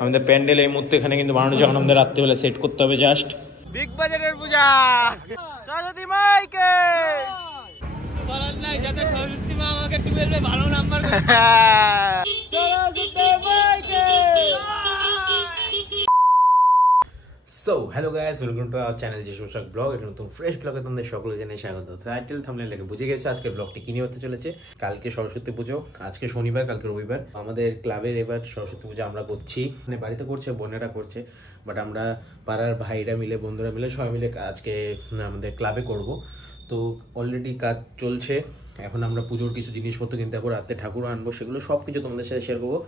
আমাদের প্যান্ডেল এই মুহূর্তে এখানে কিন্তু বানানো, যখন আমাদের রাত্রিবেলা সেট করতে হবে জাস্ট। বিগ বাজারের পূজা সরস্বতী মাইকে বলার নাই, যাতে সরস্বতী মা আমাকে টুয়েলভে ভালো নাম্বার করে। সরস্বতী মাইকে। So hello guys, welcome to our channel যে পোশাক ব্লগ। এটা নতুন ফ্রেশ ব্লগে তোমাদের সকলে জানাই স্বাগত। টাইটেল থাম্বনেল দেখে বুঝে গেছে আজকের ব্লগটি কি নিয়ে হতে চলেছে। কালকে সরস্বতী পুজো, আজকে শনিবার, কালকে রবিবার। আমাদের ক্লাবের এবার সরস্বতী পুজো আমরা করছি, মানে বাড়িতে করছে, বোনেরা করছে, বাট আমরা পাড়ার ভাইরা মিলে, বন্ধুরা মিলে, সবাই মিলে আজকে আমাদের ক্লাবে করব। তো অলরেডি কাজ চলছে। এখন আমরা পুজোর কিছু জিনিসপত্র কিনতে যাবো, রাতে ঠাকুর আনবো, সেগুলো সব কিছু তোমাদের সাথে শেয়ার করবো।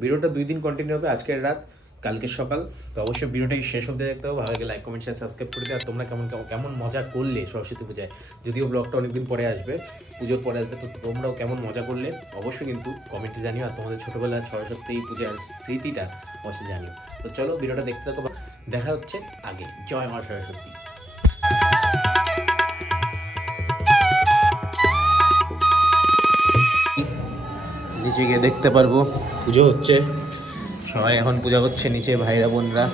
ভিডিওটা 2 দিন কন্টিনিউ হবে, আজকের রাত কালকে সকাল। তো অবশ্যই ভিডিওটা শেষ অবধি দেখতে হবে, ভালো লাগে লাইক কমেন্ট শেয়ার সাবস্ক্রাইব করে দিও। আর তোমরা কেমন মজা করলে সরস্বতী পূজায়, যদিও ব্লগটা অনেকদিন পরে আসবে, পুজোর পরে আসবে, তো তোমরাও কেমন মজা করলে অবশ্যই কিন্তু কমেন্টে জানিও। আর তোমাদের ছোটোবেলার সরস্বতী পূজার স্মৃতিটা অবশ্যই জানিও। তো চলো ভিডিওটা দেখতে থাকো, দেখা হচ্ছে আগে। জয় মা সরস্বতী। নিচে গিয়ে দেখতে পারবো পুজো হচ্ছে, সবাই এখন পূজা করছে নিচে, ভাইরা বোনরা।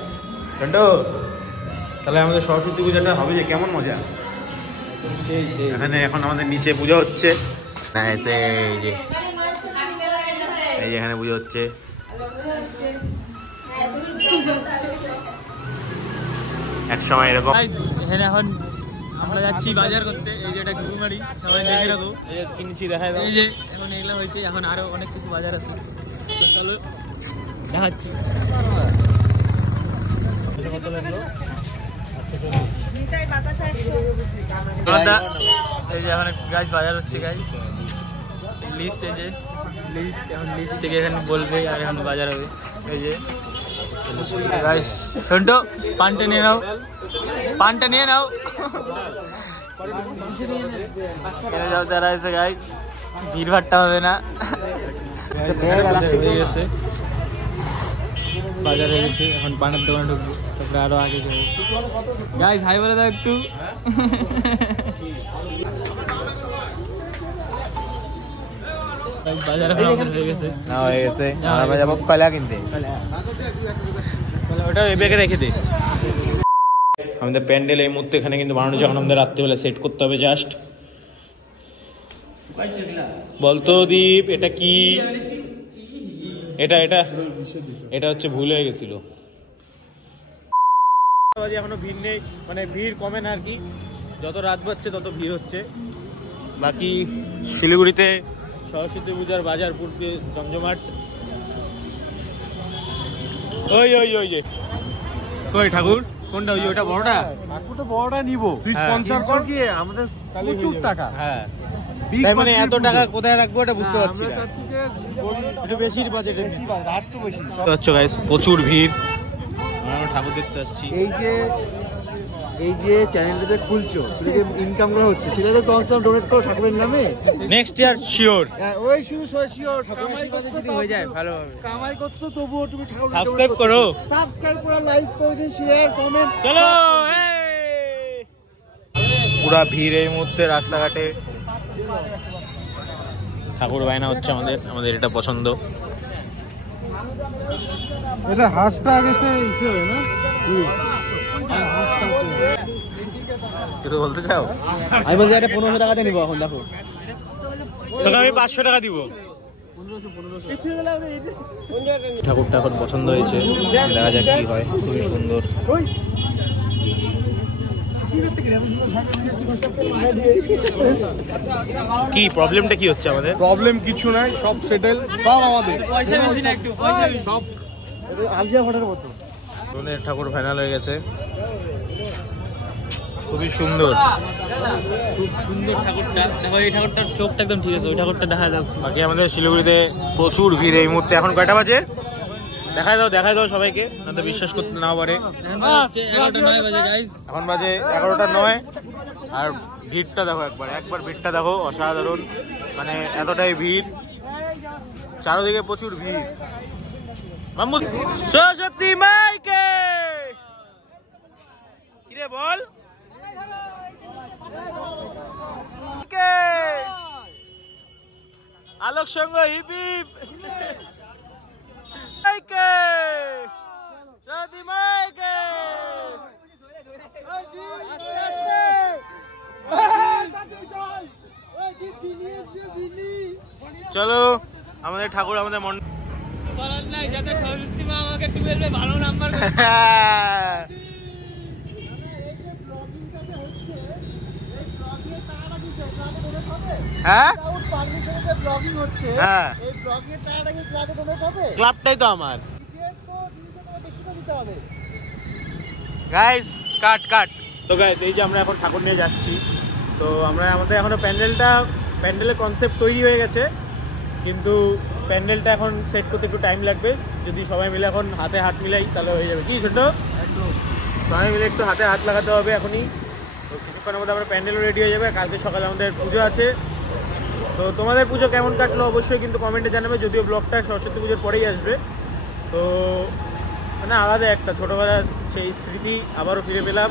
তাহলে আমাদের সরস্বতী পূজাটা হবে যে কেমন মজা। এখানে এখন আমাদের নিচে পূজা হচ্ছে, এই যে এখানে পুজো হচ্ছে। এক সময় এরকম এখানে এখন আমরা যাচ্ছি বাজার করতে। এই যে এটা ঘুমারি, সবাই দেখে রাখো, কিনছি, দেখায় দাও। এই যে এখন এগুলো হয়েছে, এখন আরো অনেক কিছু বাজার আছে, চলো দেখাচ্ছি। কত লাগলো? এই যে এখন গাইস বাজার হচ্ছে, গাইস লিস্ট, এই যে লিস্ট, এখন লিস্ট থেকে এখানে বলবে আর এখন বাজার হবে। এই যে গাইস সন্টু পানটা নিয়ে নাও, পানটা নিয়ে নাও। যাও যারা আছে গাইস, ভিড় ভাট্টা হবে না। হয়ে গেছে বাজারে গেছে, এখন পানের দোকানে ঢুকবো, তারপরে আরো আগে যাবো। গাইস হাই বলে দাও একটু। বাজারে হয়ে গেছে, হয়ে গেছে, আমরা যাবো কয়লা কিনতে। ওটা এই ব্যাগে রেখে দে। আমাদের প্যান্ডেল এই মুহূর্তে এখানে কিন্তু বানানো, যখন আমাদের রাত্রিবেলা সেট করতে হবে জাস্ট। বলতো দীপ, এটা কি? এটা এটা এটা হচ্ছে ভুল হয়ে গেছিল। এখনো ভিড় নেই, মানে ভিড় কমে না আর কি, যত রাত বাড়ছে তত ভিড় হচ্ছে। বাকি শিলিগুড়িতে সরস্বতী পূজার বাজার পুরো জমজমাট। ওই ওই ওই যে কই ঠাকুর কোনটা? ওই যে ওটা বড়টা? ঠাকুরটা বড়টা নিব, তুই স্পন্সর কর, কি আমাদের প্রচুর টাকা। হ্যাঁ, তাই মানে এত টাকা কোথায় রাখবো এটা বুঝতে পারছি না। আমরা চাচ্ছি যে একটু বেশি বাজেটে, বেশি বাজ, আর একটু বেশি। তো হচ্ছে গাইস প্রচুর ভিড়, আমরা ঠাকুর দেখতে আসছি। এই যে চ্যানেলটাতে খুলছো, যে ইনকাম করা হচ্ছে, সেটা তো কমসে কম ডোনেট করো ঠাকুরের নামে। Next year sure. ওই শুধু শিওর হয়ে যায় ভালো হবে। কামাই করছো তবুও তুমি ঠাকুর সাবস্ক্রাইব করো, সাবস্ক্রাইব করো, লাইক করে দিন, শেয়ার কমেন্ট। চলো। পুরা ভিড় এই মুহূর্তে রাস্তাঘাটে। ঠাকুর বায়না হচ্ছে আমাদের এটা পছন্দ। এটা হাঁসটা গেছে হিসেবে না, কিছু বলতে চাও? আমি বলছি এটা 1500 টাকাতে নিবো এখন। দেখো তোকে আমি 500 টাকা দিব। ঠাকুরটা এখন পছন্দ হয়েছে, দেখা যাক কি হয়। খুবই সুন্দর। কি প্রবলেমটা কি হচ্ছে আমাদের? প্রবলেম কিছু নাই, সব সেটেল, সব আমাদের। সব আলিয়া ভট্টের মতো। ঠাকুর ফাইনাল হয়ে গেছে, খুবই সুন্দর, খুব সুন্দর ঠাকুরটা। দেখো এই ঠাকুরটার চোখটা একদম ঠিক আছে, ওই ঠাকুরটা দেখা দাও। বাকি আমাদের শিলিগুড়িতে প্রচুর ভিড় এই মুহূর্তে। এখন কয়টা বাজে? দেখাই দাও সবাইকে, তাদের বিশ্বাস করতে নাও পারে। 11:09 বাজে গাইস, এখন বাজে 11:09। আর ভিড়টা দেখো, একবার ভিড়টা দেখো, অসাধারণ। মানে এতটাই ভিড়, চারদিকে প্রচুর ভিড়। সরস্বতী মাইকে কিরে বল, আলোক সঙ্গ হিপ হিপ। চলো আমাদের ঠাকুর আমাদের মন বলার নাই যাতে সরস্বতী মা আমাকে 12 এ ভালো নাম্বার হ্যাঁ ব্লগিং হচ্ছে হ্যাঁ এই ব্লগিং এর টাকাটা কি ক্লাবে ডোনেট হবে? ক্লাবটাই তো আমার টিকেট তো 300 টাকা বেশি করে দিতে হবে। গাইস কাট তো গাইস এই যে আমরা এখন ঠাকুর নিয়ে যাচ্ছি তো আমরা আমাদের এখনো প্যান্ডেলের কনসেপ্ট তৈরি হয়ে গেছে কিন্তু প্যান্ডেলটা এখন সেট করতে একটু টাইম লাগবে যদি সবাই মিলে এখন হাতে হাত মিলাই তাহলে হয়ে যাবে কি ছোট সবাই মিলে একটু হাতে হাত লাগাতে হবে এখনই তো কিছুক্ষণের মধ্যে আমরা প্যান্ডেলও রেডি হয়ে যাবে কালকে সকালে আমাদের পুজো আছে তো তোমাদের পুজো কেমন কাটলো অবশ্যই কিন্তু কমেন্টে জানাবে যদিও ব্লগটা সরস্বতী পুজোর পরেই আসবে তো মানে আলাদা একটা ছোটোবেলার সেই স্মৃতি আবারও ফিরে পেলাম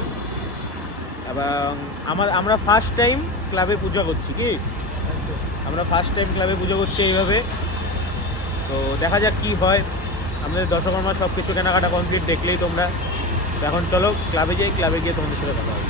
এবং আমরা ফার্স্ট টাইম ক্লাবে পুজো করছি কি আমরা ফার্স্ট টাইম ক্লাবে পুজো করছি এইভাবে তো দেখা যাক কি হয় আমাদের দশকর্মা সব কিছু কেনাকাটা কমপ্লিট দেখলেই তোমরা তো এখন চলো ক্লাবে যাই ক্লাবে গিয়ে তোমাদের সাথে কথা হবে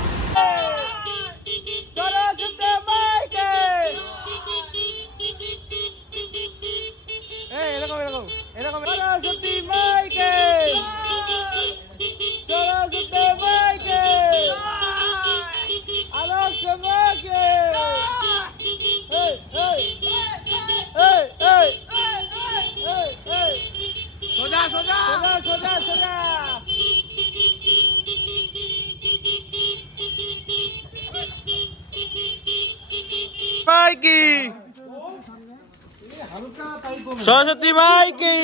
সরস্বতী মাই কি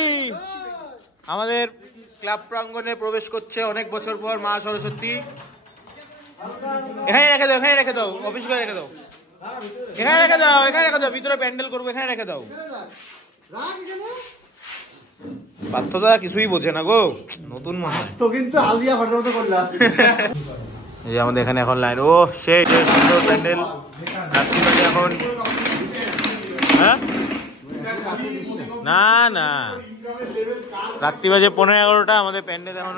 আমাদের ক্লাব প্রাঙ্গণে প্রবেশ করছে অনেক বছর পর মা সরস্বতী এখানে রেখে দাও অফিস করে রেখে দাও এখানে রেখে দাও ভিতরে প্যান্ডেল করবো এখানে রেখে দাও পার্থদা কিছুই বোঝে না গো নতুন মনে হয় তো কিন্তু আলিয়া ফটোর মতো করলা এই যে আমাদের এখানে এখন লাইন ও সেই সুন্দর প্যান্ডেল এখন হ্যাঁ না না রাত্রি বাজে 11:30 আমাদের প্যান্ডেল এখন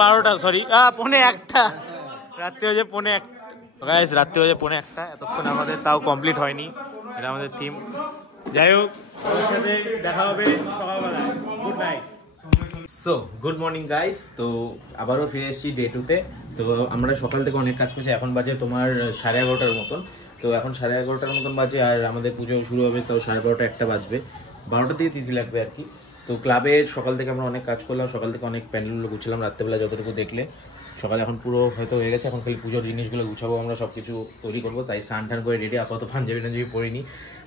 12:30 সরি 1:45 রাত্রি বাজে 1:45 গাইস রাত্রি বাজে 1:45 এতক্ষণ আমাদের তাও কমপ্লিট হয়নি এটা আমাদের থিম যাই হোক ওর সাথে দেখা হবে সকালবেলা good night so good morning guys তো আবারও ফিরে এসেছি ডে 2 তে তো আমরা সকাল থেকে অনেক কাজ করছি এখন বাজে তোমার 11:30 মতন তো এখন 11:30 মতন বাজে আর আমাদের পুজো শুরু হবে তো 12:30 1টা বাজবে 12টা থেকে তিথি লাগবে আর কি তো ক্লাবে সকাল থেকে আমরা অনেক কাজ করলাম সকাল থেকে অনেক প্যান্ডেলগুলো গুছলাম রাত্রেবেলা যতটুকু দেখলে সকালে এখন পুরো হয়তো হয়ে গেছে এখন খালি পুজোর জিনিসগুলো গুছাবো আমরা সব কিছু তৈরি করবো তাই স্নান টান করে রেডি আপাতত পাঞ্জাবি পরিনি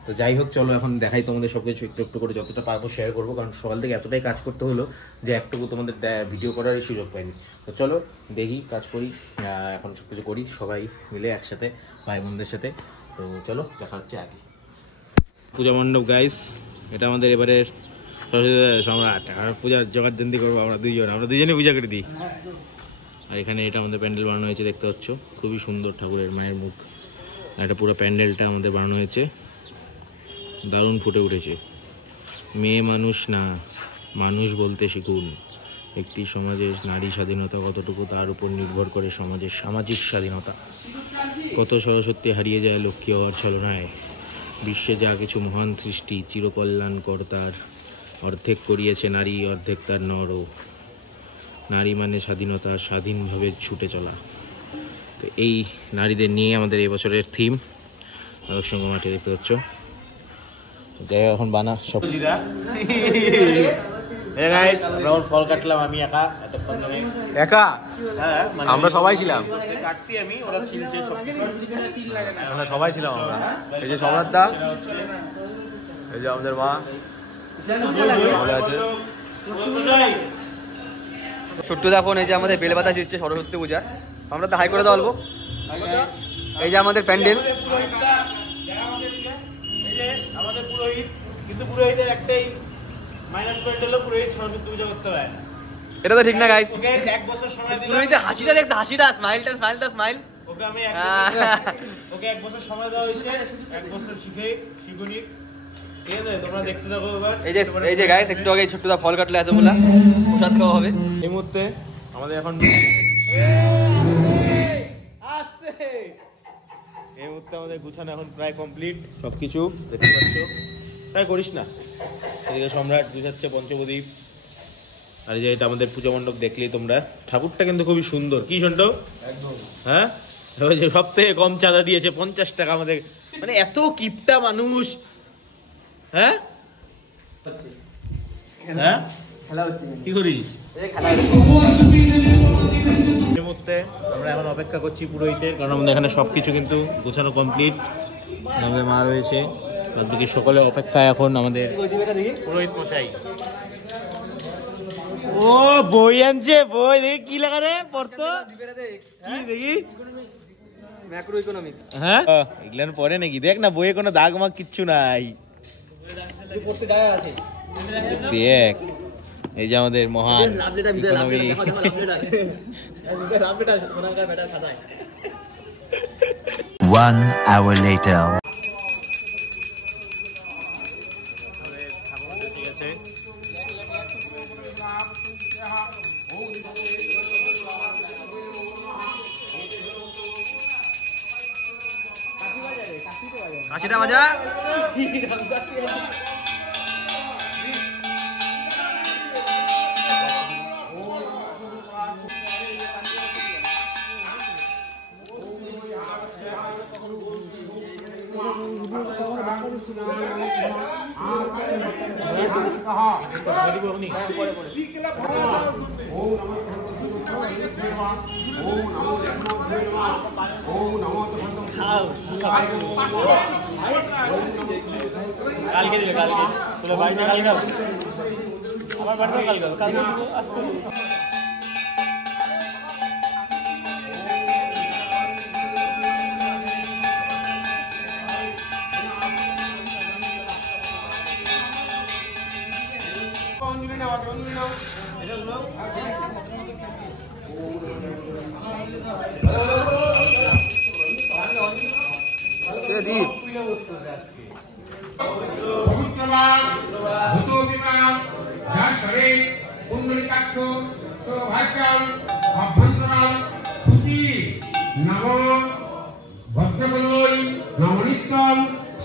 তো যাই হোক চলো এখন দেখাই তোমাদের সব কিছু একটু একটু করে যতটা পারবো শেয়ার করবো কারণ সকাল থেকে এতটাই কাজ করতে হলো যে একটুকু তোমাদের ভিডিও করার সুযোগ পাইনি তো চলো দেখি কাজ করি এখন সব কিছু করি সবাই মিলে একসাথে ভাই বোনদের সাথে তো চলো দেখা হচ্ছে আগে পূজা মণ্ডপ গাইস এটা আমাদের এবারের সম্রাট আর পূজার জগারজন্দি করবো আমরা দুইজনে পূজা করে দিই আর এখানে এটা আমাদের প্যান্ডেল বানানো হয়েছে দেখতে পাচ্ছ খুবই সুন্দর ঠাকুরের মায়ের মুখ এটা পুরো প্যান্ডেলটা আমাদের বানানো হয়েছে দারুণ ফুটে উঠেছে মেয়ে মানুষ না মানুষ বলতে শিখুন একটি সমাজের নারী স্বাধীনতা কতটুকু তার উপর নির্ভর করে সমাজের সামাজিক স্বাধীনতা কত সরস্বতী হারিয়ে যায় লক্ষ্মী হওয়ার ছলনায় বিশ্বে যা কিছু মহান সৃষ্টি চিরকল্যাণকর্তার অর্ধেক করিয়েছে নারী অর্ধেক তার নরও নারী মানে স্বাধীনতা স্বাধীনভাবে ছুটে চলা তো এই নারীদের নিয়ে আমাদের এবছরের থিম আদর্শঙ্গ মাঠে দেখতে পাচ্ছ যাই এখন বানা সব ফল কাটলাম আমি একা এতক্ষণ ধরে একা আমরা সবাই ছিলাম কাটছি আমি ওরা ছিলছে আমরা সবাই ছিলাম আমরা এই যে সম্রাট দা এই যে আমাদের মা ভালো আছে ছোট্ট দা ফোন এই যে আমাদের বেলপাতা দিচ্ছে সরস্বতী পূজার আমরা তো হাই করে দাও অল্প এই যে আমাদের প্যান্ডেল আমাদের পুরোহিত কিন্তু পুরোহিতের একটাই মাইনাস পয়েন্ট হলো পুরোহিত সরস্বতী পূজা করতে হয় এটা তো ঠিক না গাইস ওকে 1 বছর সময় দিলাম পুরোহিতের হাসিটা দেখতে হাসিটা স্মাইল ওকে আমি ওকে 1 বছর সময় দেওয়া হয়েছে 1 বছর শিখুনি ঠিক আছে তোমরা দেখতে থাকো এবার। এই যে গাইস একটু আগে ছোট্টদা ফল কাটলো এতগুলা, প্রসাদ খাওয়া হবে এই মুহূর্তে আমাদের এখন আসতে এই মুহূর্তে আমাদের গুছানো এখন প্রায় কমপ্লিট সবকিছু দেখতে পাচ্ছ। তাই করিস না, এদিকে সম্রাট গুছাচ্ছে পঞ্চপ্রদীপ। আর যে এটা আমাদের পূজা মণ্ডপ দেখলেই তোমরা, ঠাকুরটা কিন্তু খুবই সুন্দর। কি শুনতো একদম হ্যাঁ, যে সব থেকে কম চাঁদা দিয়েছে 50 টাকা আমাদের, মানে এত কিপটা মানুষ। হ্যাঁ হ্যাঁ কি করিস? এই মুহূর্তে আমরা এখন অপেক্ষা করছি পুরোহিতের, কারণ আমাদের এখানে সবকিছু কিন্তু গোছানো কমপ্লিট। আমাদের মা রয়েছে, বাকি সকলে অপেক্ষায় এখন আমাদের পুরোহিত মশাই। ও বই আনছে, বই দেখি কি লেখা রে পড়তো, কি দেখি ম্যাক্রো ইকোনমিক্স। হ্যাঁ এগুলো পড়ে নাকি? দেখ না বইয়ে কোনো দাগ মাগ কিচ্ছু নাই, পড়তে গায়ে আছে। দেখ এই যে আমাদের মহান ইকোনমি। 1 hour later. কাশিটা বাজা। কালকে দিবে, কালকে তোরা বাড়িতে কালকে আমার বাড়িতে কালকে কালকে আসতে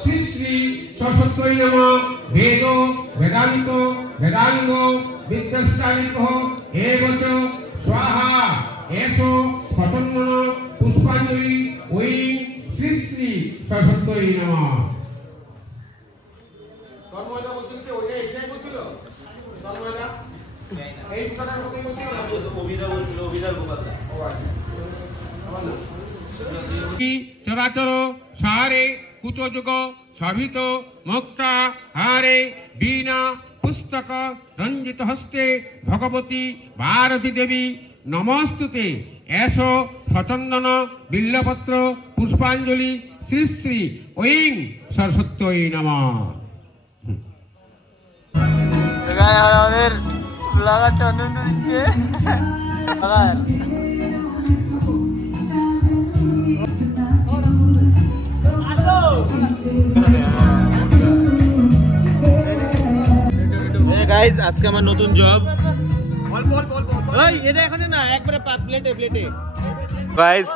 শ্রী শ্রী সরস্বতী নমঃ। বেদ বেদান্ত বেদাঙ্গ বিদ্যাস্থানিক এবচ স্বাহা এসো ফটন্নন পুষ্পাঞ্জলি ওই শ্রী শ্রী সরস্বতী নমঃ। কর্মটা বলছিল ওইটা এটাই বলছিল, কর্মটা এই কথার মধ্যে বলছিল না, কবিতা বলছিল, কবিতার কথা। চরাচর সারে কুচযুগ সভিত মুক্তা হারে বীণা পুস্তক রঞ্জিত হস্তে ভগবতী ভারতী দেবী নমস্তুতে। এসো সচন্দন বিল্লপত্র পুষ্পাঞ্জলি শ্রী শ্রী ঐং সরস্বতী নমঃ। আমাদের লাগা চন্দন দিচ্ছে। গাইস আজকে আমার নতুন জব। এটা এখানে না, একবারে প্লেটে প্লেটে। গাইস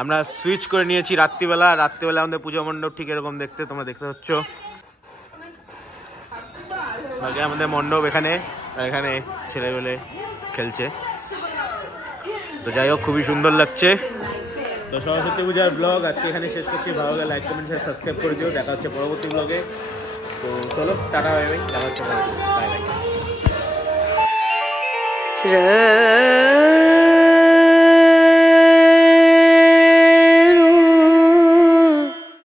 আমরা সুইচ করে নিয়েছি রাত্রিবেলা। রাত্রিবেলা আমাদের পূজা মণ্ডপ ঠিক এরকম দেখতে, তোমরা দেখতে পাচ্ছ। আগে আমাদের মণ্ডপ এখানে, আর এখানে ছেলেবেলে খেলছে। তো যাই হোক খুবই সুন্দর লাগছে। তো সরস্বতী পূজার ব্লগ আজকে এখানে শেষ করছি। ভালো লাগে লাইক কমেন্ট শেয়ার সাবস্ক্রাইব করে দিও। দেখা হচ্ছে পরবর্তী ব্লগে। তো চলো টাটা বাই বাই, দেখা হচ্ছে পরবর্তী। Bye bye.